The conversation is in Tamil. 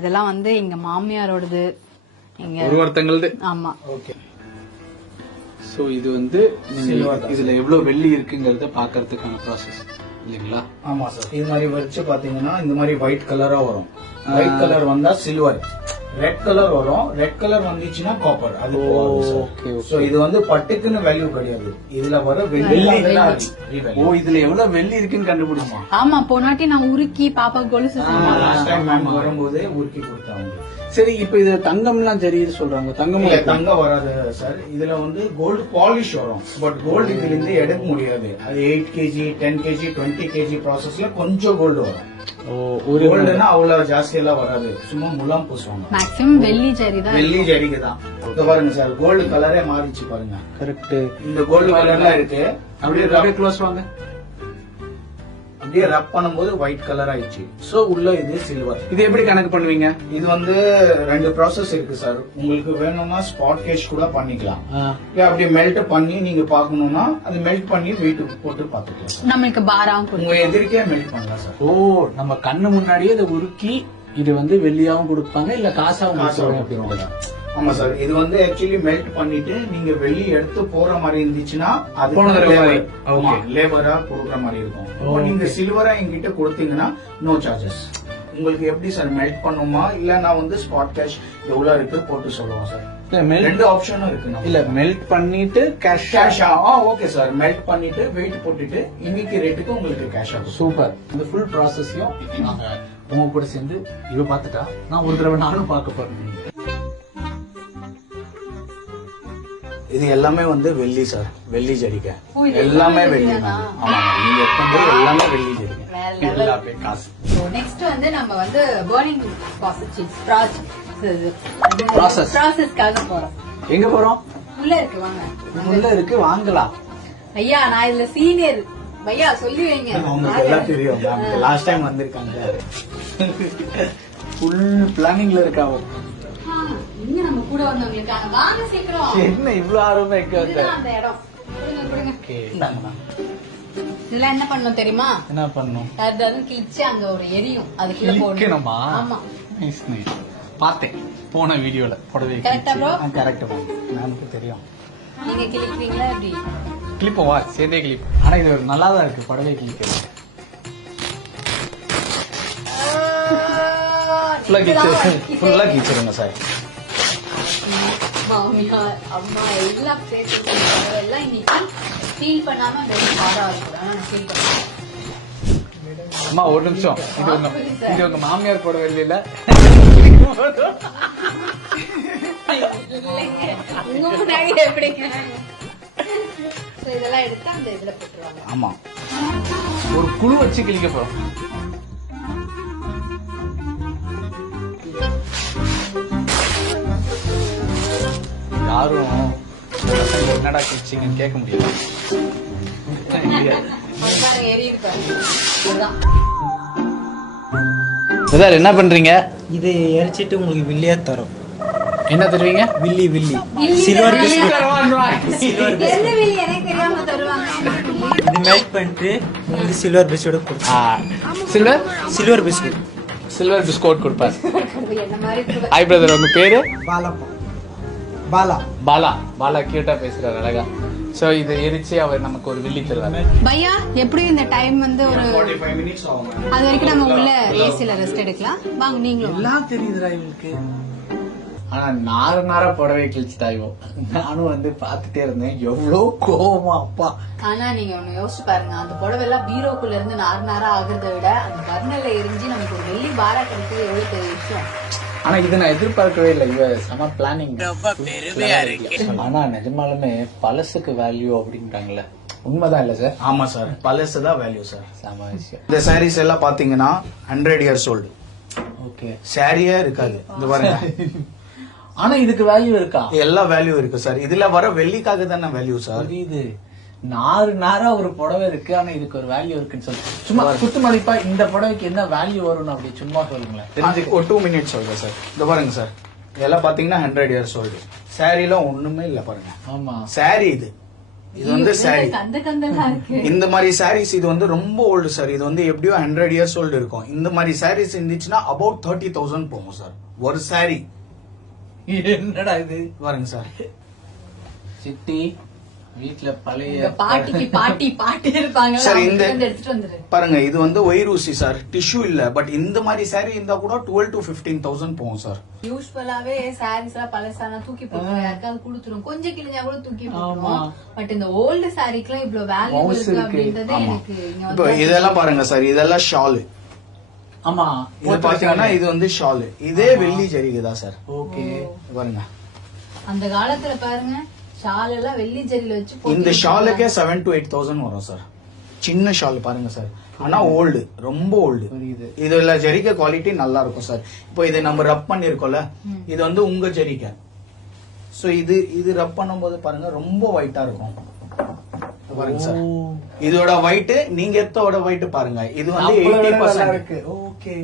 இதெல்லாம் வந்து எங்க மாமியாரோடது, எங்க ஒருத்தங்களது. ஆமா. ஓகே. சோ இது வந்து இதுல எவ்வளவு வெள்ளி இருக்குங்கறத பாக்குறதுக்கான ப்ராசஸ் இல்லீங்களா? ஆமா சார். இது மாதிரி வச்சு பாத்தீங்கன்னா இந்த மாதிரி ஒயிட் கலரா வரும். ஒயிட் கலர் வந்தா சில்வர், ரெட் கலர் வரும். ரெட் கலர் வந்துச்சுன்னா காப்பர். அது சோ இது வந்து பட்டுக்குன்னு வேல்யூ கிடையாது. இதுல வர வெள்ளி. ஓ, இதுல எவ்வளவு வெள்ளி இருக்குன்னு கண்டுபிடிச்சோம். ஆமா, போனாட்டி நான் உருக்கி பாப்பா கொலுசு லாஸ்ட் டைம் மேம் வரும்போதே உருக்கி கொடுத்தாங்க. சரி, இப்ப இது தங்கம்லாம் தெரியுது சொல்றாங்க. தங்கம் வராது சார். இதுல வந்து கோல்டு பாலிஷ் வரும். பட் கோல்டு இதுல இருந்து எடுக்க முடியாது. அது 8 kg 10 kg 20 kg ப்ராசஸ்ல கொஞ்சம் கோல்டு வரும். ஒரு கோல்டுனா அவ்வளவு ஜாஸ்தி எல்லாம் வராது. சும்மா முலாம் பூசுவாங்க. மேக்ஸிமம் வெள்ளி ஜரி தான். வெள்ளி ஜரிக்கு தான். இங்க பாருங்க சார், கோல்டு கலரே மாறிச்சு பாருங்க. கரெக்ட். இந்த கோல்டு கலர்ல இருக்கு. அப்படியே க்ளோஸ் வாங்க. அப்படியே ரப் பண்ணும்போது ஒயிட் கலர் ஆயிடுச்சு. சோ உள்ள இது சில்வர். இது எப்படி கணக்கு பண்ணுவீங்க? இது வந்து 2 ப்ராசஸ் இருக்கு சார். உங்களுக்கு வேணும்னா ஸ்பாட் கேஷ் கூட பண்ணிக்கலாம். அப்படியே மெல்ட் பண்ணி நீங்க பாக்கணும்னா அது மெல்ட் பண்ணி வெயிட் போட்டு பாத்துக்கலாம். நம்மளுக்கு பாராவும் உங்க எதிர்க்கே மெல்ட் பண்ணலாம் சார். ஓ, நம்ம கண்ணு முன்னாடியே இதை உருக்கி இது வந்து வெள்ளியாவும் கொடுப்பாங்க, இல்ல காசாவும் கொடுப்பாங்க. ஆமா சார். இது வந்து ஆக்சுவலி மெல்ட் பண்ணிட்டு நீங்க வெளியே எடுத்து போற மாதிரி இருந்துச்சுன்னா அது லேபரா கொடுக்குற மாதிரி இருக்கும். நீங்க சில்வரா எங்கிட்ட கொடுத்தீங்கன்னா நோ சார்ஜஸ். உங்களுக்கு எப்படி சார் மெல்ட் பண்ணுமா, இல்ல நான் வந்து ஸ்பாட் கேஷ் எவ்வளவு இருக்கு போட்டு சொல்லுவோம் சார். 2 ஆப்ஷனும் இருக்கு. இல்ல மெல்ட் பண்ணிட்டு கேஷ். Okay sir. மெல்ட் பண்ணிட்டு வெயிட் போட்டுட்டு இன்னைக்கு ரேட்டுக்கு உங்களுக்கு கேஷ் ஆகும். சூப்பர். இந்த ஃபுல் ப்ராசஸையும் நாங்க உங்க கூட சேர்ந்து இவ பாத்துட்டா நான் ஒரு தடவை நானும் பார்க்க போறேன். இது எல்லாமே வந்து வெள்ளி சார். வெள்ளி ஜரிகை எல்லாமே வெள்ளி. ஆமா, நீங்க எல்லாமே வெள்ளி ஜரிகை. எல்லாமே காசு. நெக்ஸ்ட் வந்து நம்ம வந்து பர்னிங் ப்ராசஸ்க்காக போறோம். எங்க போறோம்? உள்ள இருக்கு, வாங்க. உள்ள இருக்கு, வாங்கலாம். ஐயா, நான் இதுல சீனியர். ஐயா சொல்லி வைங்க. உங்களுக்கு எல்லாம் தெரியும். லாஸ்ட் டைம் வந்திருக்காங்க. ஃபுல் பிளானிங்ல இருக்காங்க. இங்க நம்ம கூட வந்தவங்களுக்காக வாங்க சீக்கிரம். என்ன இவ்வளவு ஆர்வமா இங்க வந்து அந்த இடம் கொடுங்க. ஓகே. இதெல்லாம் என்ன பண்ணணும் தெரியுமா? என்ன பண்ணணும்? அதாவது கிழிச்சு அங்க ஒரு எரியும், அதுக்குள்ள போடணுமா? ஆமா. Nice nice. பார்த்தேன் போன வீடியோல புடவை. கரெக்ட்டா ப்ரோ? Correct bro. எனக்கு தெரியும். நீங்க கிழிப்பீங்களா எப்படி? கிளிப்போவா? சேர்ந்தே கிளிப். ஆனா இது நல்லா தான் இருக்கு புடவை கிழிக்கிறது. ஃபுல்லா கிழிச்சிருங்க சார். மாமியார் அம்மா எல்லாம் சேர்த்து எல்லாம் இன்னைக்கு ஃபீல் பண்ணாம பாடா இருக்கும். அம்மா ஒரு நிமிஷம். இது உங்க மாமியார் புடவை இல்ல? உங்க முன்னாடி எப்படிங்க? இதெல்லாம் எடுத்து அந்த இதுல போட்டுருவாங்க. ஆமா, ஒரு குழு வச்சு கிழிக்க போறோம். யாரும் என்னடா கிழிச்சிங்கன்னு கேட்க முடியாது. என்ன பண்றீங்க? இதை எரிச்சிட்டு உங்களுக்கு வில்லியா தரும். என்ன தருவீங்க? வில்லி வில்லி சில்வர் பிஸ்கட். இது மெல்ட் பண்ணிட்டு உங்களுக்கு சில்வர் பிஸ்கட் கொடுப்போம். Silver biscuit. சில்வர் பிஸ்கட் கொடுப்பாரு. ஹாய் பிரதர், உங்க பேரு? பாலா. பாலா. பாலா கியூட்டா பேசுறாரு, அழகா. சோ இதை எரிச்சு அவர் நமக்கு ஒரு வில்லி தருவாரு. பையா, எப்படி இந்த டைம் வந்து ஒரு 45 மினிட்ஸ் ஆகும். அது வரைக்கும் நம்ம உள்ள ஏசில ரெஸ்ட் எடுக்கலாம். வாங்க நீங்களும். எல்லாம் தெரியுதுடா இவங்களுக்கு. ஆனா நாரா புடவை கிழிச்சுட்டாயோ. நானும் வந்து பாத்துட்டே இருந்தேன். எவ்வளவு கோவமா அப்பா. ஆனா நீங்க ஒண்ணு யோசிச்சு பாருங்க, அந்த புடவை எல்லாம் பீரோக்குள்ள இருந்து நாரா ஆகுறத விட அந்த பர்னர்ல எரிஞ்சு நமக்கு ஒரு வெள்ளி பாரா கிடைக்கிறது எவ்வளவு பெரிய விஷயம். ஆனா இதை நான் எதிர்பார்க்கவே இல்லை. இவ செம பிளானிங். ஆனா நிஜமாலுமே பழசுக்கு வேல்யூ அப்படின்றாங்கல்ல, உண்மைதான் இல்ல சார்? ஆமா சார், பழசுதான் வேல்யூ சார். செம விஷயம். இந்த சாரீஸ் எல்லாம் பாத்தீங்கன்னா 100 years old. ஓகே. சாரியே இருக்காது. இந்த பாருங்க. ஆனா இதுக்கு வேல்யூ இருக்கா? எல்லா வேல்யூ இருக்கு சார். இதுல வர வெள்ளிக்காக தானே வேல்யூ சார். இது நாரா ஒரு புடவை இருக்கு, ஆனா இதுக்கு ஒரு வேல்யூ இருக்குன்னு சொல்லி சும்மா குத்து மதிப்பா இந்த புடவைக்கு என்ன வேல்யூ வரும்னு அப்படி சும்மா சொல்லுங்களேன். தெரிஞ்சு ஒரு 2 minutes சொல்றேன் சார். இந்த பாருங்க சார், இதெல்லாம் பாத்தீங்கன்னா 100 years old. சாரில ஒண்ணுமே இல்ல பாருங்க. ஆமா, சாரி இது இது வந்து saree. கந்த கந்தலா இருக்கு. இந்த மாதிரி sarees இது வந்து ரொம்ப ஓல்டு சார். இது வந்து எப்படியோ 100 years ஓல்டு இருக்கும். இந்த மாதிரி sarees இருந்துச்சுன்னா about 30,000 போகும் சார் ஒரு saree. என்னடா இது பாருங்க சார். சிட்டி வீட்ல பழைய உங்க பாட்டிக்கு பாட்டி இருப்பாங்க. சார் இந்த எடுத்துட்டு வந்துரு. பாருங்க இது வந்து ஒயிரூசி சார், டிஷ்யூ இல்ல. பட் இந்த மாதிரி saree இருந்தா கூட 12 to 15,000 போகும் சார். யூஸ்வலாவே சாரீஸ் எல்லாம் பழசானா தூக்கி போட்டுரும், யாருக்காவது கொடுத்துரும், கொஞ்சம் கிழிஞ்சா கூட தூக்கி போட்டுரும். பட் இந்த ஓல்டு சாரிக்குலாம் இவ்வளவு வேல்யூ இருக்கு அப்படின்றதே ஆமா. எனக்கு இங்க இப்போ வந்து இதெல்லாம் பாருங்க சார், இதெல்லாம் ஷாலு. ஆமா இது பாத்தீங்கன்னா இது வந்து ஷாலு. இதே வெள்ளி ஜரிகைதான் சார். ஓகே பாருங்க அந்த காலத்துல பாருங்க ஷால் எல்லாம் வெள்ளி ஜரியில வச்சு இந்த போட்டு ஷாலுக்கே 7 to 8,000 வரும் சார். சின்ன ஷால் பாருங்க சார், ஆனா ஓல்டு, ரொம்ப ஓல்டு. புரியுது. இதுல ஜரிகை குவாலிட்டி நல்லா இருக்கும் சார். இப்போ இது நம்ம ரப் பண்ணிருக்கோம்ல, இது வந்து உங்க ஜரிகை. சோ இது ரப் பண்ணும்போது பாருங்க ரொம்ப ஒயிட்டா இருக்கும். பாருங்க சார், இதோட ஒயிட் நீங்க எத்தோட ஒயிட் பாருங்க. இது வந்து 80% ஓகே